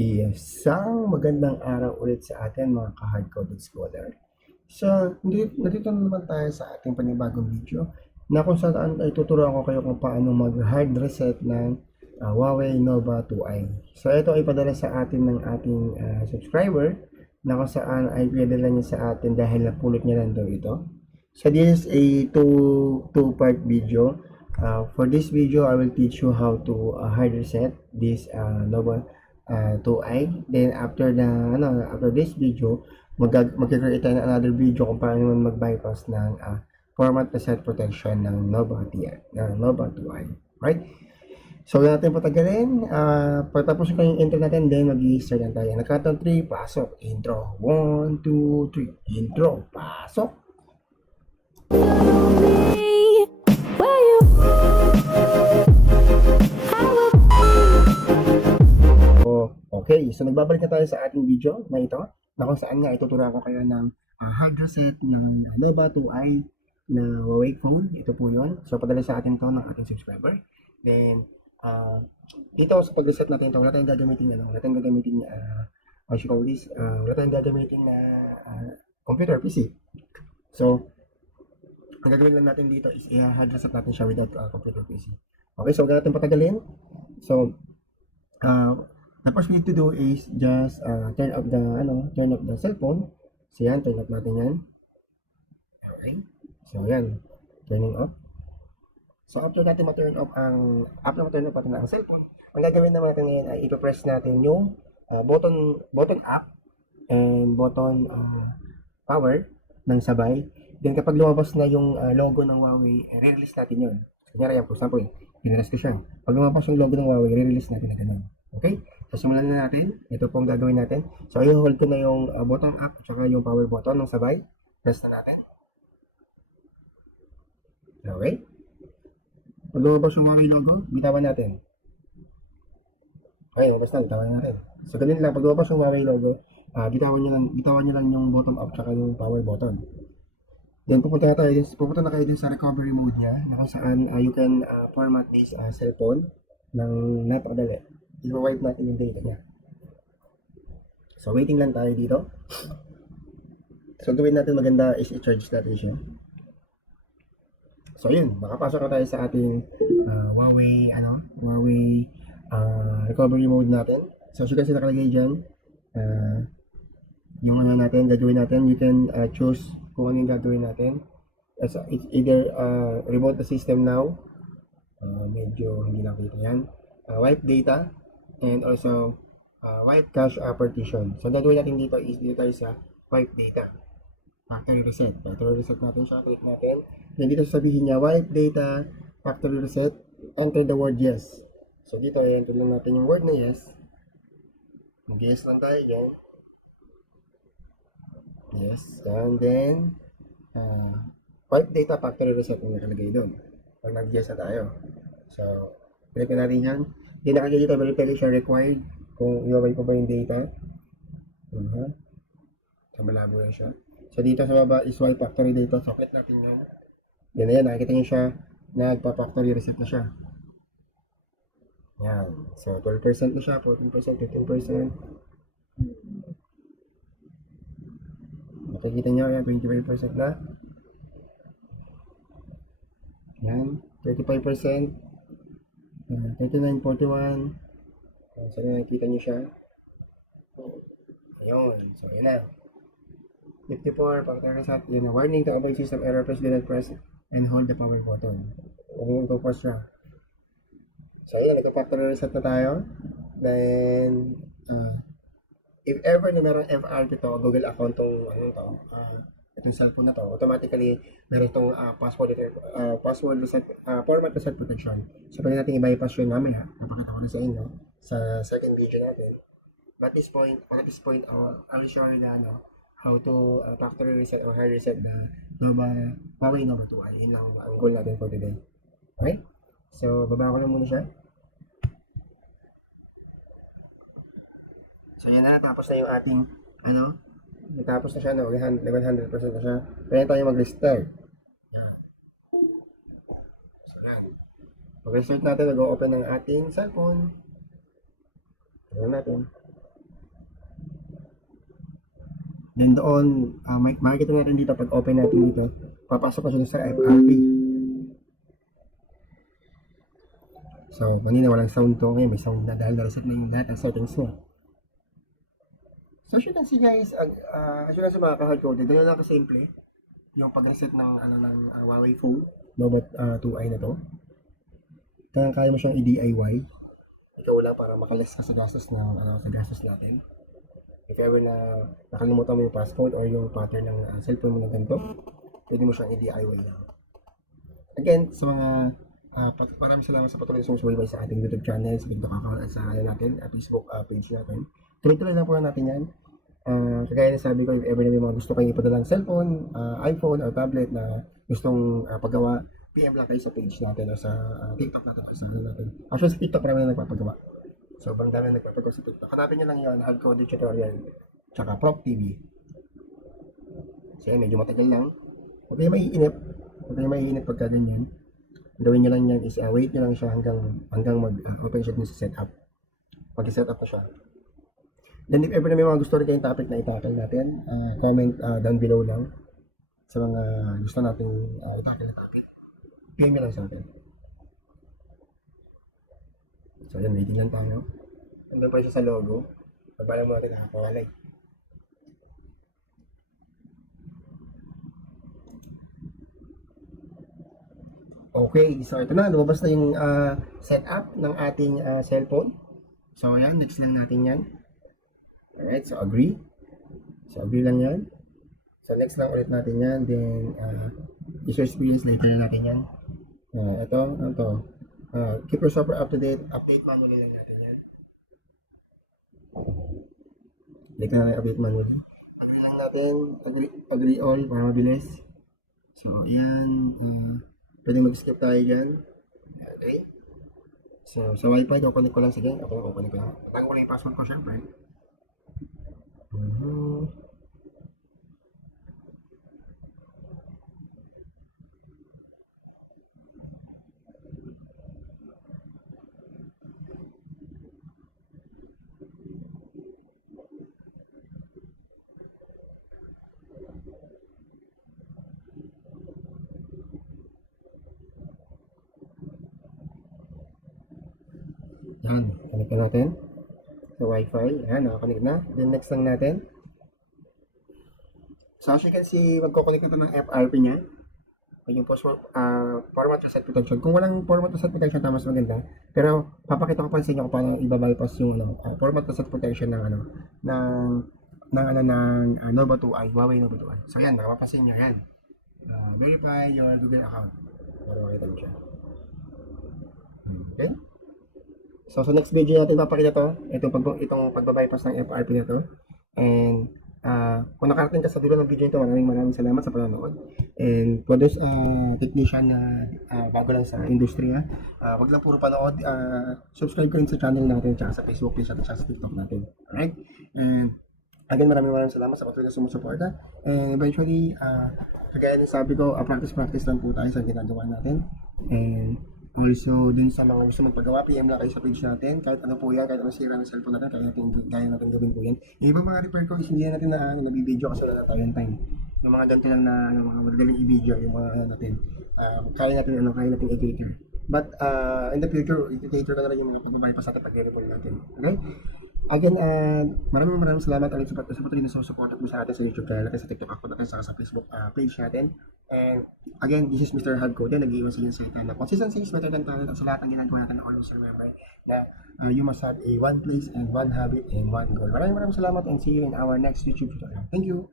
Isang magandang araw ulit sa atin mga ka-hard-coded scholar. So, nandito na naman tayo sa ating panibagong video na kung saan ay tuturuan ko kayo kung paano mag-hard reset ng Huawei Nova 2i. So, ito ay padala sa atin ng ating subscriber na kung saan ay pinadala niya sa atin dahil napulot niya lang daw ito. So, this is a two-part video. For this video, I will teach you how to hard reset this Nova 2i. Then after this video, magkakreate tayo ng another video kung paano naman mag-bypass ng format reset protection ng Nova 2i. Right? So, wala natin patagalin. Pagtapos ko yung intro natin, then mag-i-start na tayo. Nagkataon 3, pasok. Intro. 1, 2, 3. Intro. Pasok. Okay, so nagbabalik na tayo sa ating video na ito, na kung saan nga ituturuan ko kayo ng hard reset ng Nova 2i na Huawei phone. Ito po yun. So, padala sa atin to ng ating subscriber. Then, dito sa pag-reset natin ito, wala tayong gagamitin, wala tayong gagamitin, wala tayong gagamitin na computer, PC. So, ang gagawin lang natin dito is i-hard reset natin siya without computer, PC. Okay, so huwag natin patagalin. So, the first we need to do is just turn off the cellphone. So yan, turn off natin yan. Okay. So yan, turning off. So after natin ma-turn off ang cellphone, ang gagawin naman natin ngayon ay i-press natin yung button up and button power ng sabay. Then kapag lumabas na yung logo ng Huawei, re-release natin yun. Kunyari yan, for example, pinress ko siya. Pag lumabas yung logo ng Huawei, re-release natin na ganun. Okay? So, simulan na natin. Ito pong gagawin natin. So, i-hold ko na yung button up at saka yung power button ng sabay. Press na natin. Okay? Pag lumabas yung Huawei logo, bitawan natin. Okay, lumabas na. Bitawan natin. So, ganun lang. Pag lumabas yung Huawei logo, bitawan nyo lang yung bottom up at saka yung power button. Then, pupunta na kayo din sa recovery mode niya na kung saan you can format this cellphone ng napakadali. I-wipe natin yung data niya. So, waiting lang tayo dito. So, gawin natin maganda is i-charge natin siya. So, yun. Makapasok na tayo sa ating Huawei recovery mode natin. So, as you can see nakalagay dyan, yung gagawin natin, you can choose kung ano yung gagawin natin. It's either remote the system now, medyo hindi nakita yan, wipe data, and also wipe cache partition. So, gagawin natin dito is dito tayo sa wipe data. Factory reset. Factory reset natin siya. Click natin. Then dito sabihin niya, wipe data, factory reset, enter the word yes. So, dito, enter lang natin yung word na yes. Mag-yes lang tayo dyan. Yes. And then, wipe data, factory reset yung nakalagay doon. Pag nag-yes na tayo. So, click na natin yan. Hindi nakalagay dito, verification required. Kung i-wipe ko ba yung data. So, malabo lang siya. So, dito sa baba is wipe factory data. So, click natin yan. Yan na yan. Nakikita nyo siya. Nagpa-factory reset na siya. Yan. So, 12% na siya. 14%, 15%. Nakikita nyo yan. 25% na. Yan. 35%. 39, 41. So, nakikita nyo siya. Ayun. So, yun na. 54, factory reset. Yun na. Warning to avoid system error. Press do not press and hold the power button. Huwag mo ito-press siya. So, yun. Nagka-factory reset na tayo. Then, if ever na merong FRP to, Google account tong, itong cellphone na to, automatically, meron itong password reset, format reset protection. So, pwede natin i-bypass yun mamaya. Napakita ko na sa inyo sa second video natin. At this point, I will show you how to factory reset or hard reset the Huawei Nova 2i. Yun lang ang goal natin for today. Okay? So, baba ko lang muna siya. So, yan na. Tapos na yung ating, natapos na siya, 100% na siya. Kaya tayo mag-restart. Yan. So, yan. Mag-restart natin, nag-open ng ating cellphone. Tignan natin. Then doon, makikita natin dito pag open natin dito, papasok na siya sa FRP. So, kanina walang sound to, ngayon may sound na dahil na-reset na yung lahat ng settings mo. So, as you can see guys, as you can see mga ka-hardcoded, ganyan lang kasimple yung pag-reset ng, Huawei phone, Nova 2i na to. Kaya mo siyang i-DIY. Ikaw lang para makalas ka sa gastos ng, sa gastos natin. If ever na nakalimutan mo yung passcode or yung pattern ng cellphone mo na ganito, pwede mo siyang i-DIY lang. Again, sa mga maraming salamat sa patuloy na sumusubaybay sa ating YouTube channel, sa TikTok account at sa natin, Facebook page natin. Tuloy-tuloy lang po natin yan. Kagaya na sabi ko, if ever na may mga gusto kayong ipadalang cellphone, iPhone or tablet na gustong paggawa, PM lang kayo sa page natin o sa TikTok natin o sa natin. Actually, sa TikTok marami na nagpapagawa. Sobrang dami na nagpapagawa sa TikTok. Hanapin nyo lang yun, Hardcoded Tutorial, tsaka Proc TV. So yan, medyo matagal lang. Huwag kayo maiinip pagka ganyan. Gawin nyo lang yan is wait nyo lang siya hanggang mag-open siya sa setup. Pag-setup na siya. Then if ever na may mga gusto rin kayong topic na itakal natin, comment down below lang sa mga gusto natin itakal na topic. PM nyo lang sa atin. So yan, waiting lang tayo. Nandun pa siya sa logo. Pagbalang mo natin nakapangalay. Okay, so ito na, lumabas na yung setup ng ating cellphone. So ayan, next lang natin yan. Alright, so agree. So agree lang yan. So next lang ulit natin yan. Then, user experience later na natin yan. Ito. Keep your software up to date. Update manually lang natin yan. Later na update manually. Agree lang natin. Agree all para mabilis. So, ayan. Pwede mag-skip tayo dyan. Okay. So, sa wifi, kukunik ko lang. Sige, ako kukunik ko lang. Tanggal ko lang yung password ko, syempre. Yan, connect na natin sa wifi. Yan, nakakonect na. Then next lang natin. So as you can see, magkoconnect na ito ng FRP niya. Yung format reset protection. Kung walang format reset protection, mas maganda. Pero papakita ko pa sa inyo kung paano i-bypass yung format reset protection ng Nova 2i, Huawei Nova 2i. So yan, makapapansin nyo yan. Verify your Google account. Para makita nyo siya. Okay. So sa next video natin papakita to, itong pagbabypass ng FRP na to. And kung nakarating ka sa dulo ng video ito, maraming salamat sa panonood. And for those technician na bago lang sa industriya, wag lang puro panood, subscribe ka rin sa channel natin, tsaka sa Facebook page natin, tsaka sa TikTok natin. Alright? And again, maraming salamat sa patuloy na sumusuporta. And eventually, kagaya ng sabi ko, practice lang po tayo sa ginagawa natin. And also, dun sa mga gusto magpagawa, PM lang kayo sa page natin. Kahit ano po yan, kahit ano sira ng cellphone natin, kaya natin gawin po yan. Yung ibang mga repair ko, hindi natin na nabibideo kasi wala tayong time. Yung mga ganito lang na mga madaling i-video, yung mga natin, kaya natin i-cater. But in the future, i-cater na lang yung mga pagbabaypas natin pag-report natin. Okay? Again, maraming salamat ulit sa patuloy na support mo sa atin sa YouTube channel natin, sa TikTok account natin, sa Facebook page natin. And again, this is Mr. Hardcoded. Nag-iwan sa inyo sa itan na consistency is better than talent. At sa lahat ng ginagawa natin, always remember na you must have a one place and one habit and one goal. Maraming salamat and see you in our next YouTube tutorial. Thank you!